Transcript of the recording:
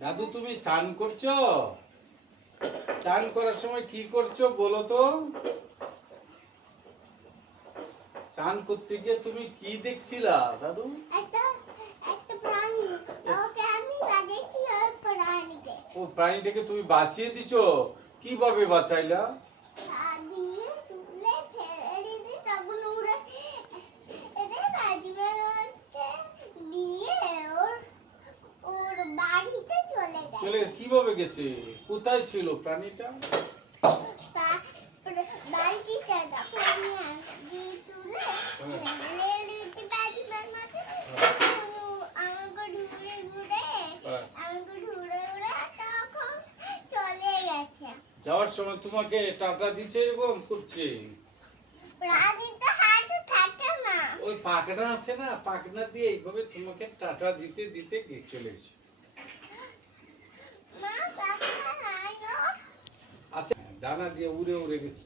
দাদু তুমি চান করছো? চান করার সময় কি করছো বলো তো? চান করতে গিয়ে তুমি কি দেখছিলা দাদু? একটা একটা প্রাণী, ওকে আমি বাঁচিয়েছি ওই প্রাণীকে। ও প্রাণীটাকে তুমি বাঁচিয়ে দিছো? কিভাবে বাঁচাইলা? দিয়ে তুলে ফেলে দিই, তখন উড়ে এদের রাজবাড়িতে নিয়ে ওর ওর বাড়িতে চলে গেছে। চলে কিভাবে গেছে? কোথায় ছিল প্রাণীটা? বাড়িতে তখন আমি দিয়ে তুলে ফেলে দিয়েছি রাজবাড়ির মাঠে। আমাকে ঘুরে ঘুরে তখন চলে গেছে। যাওয়ার সময় তোমাকে টাটা দিচ্ছে এরকম করছে? প্রাণীটা হাতে থাকে না। ওই পাখনা আছে না, পাখনা দিয়ে এইভাবে তোমাকে টাটা দিতে দিতে চলে এসে। মা পাখনা নাই ওর। আচ্ছা ডানা দিয়ে উড়ে উড়ে গেছে।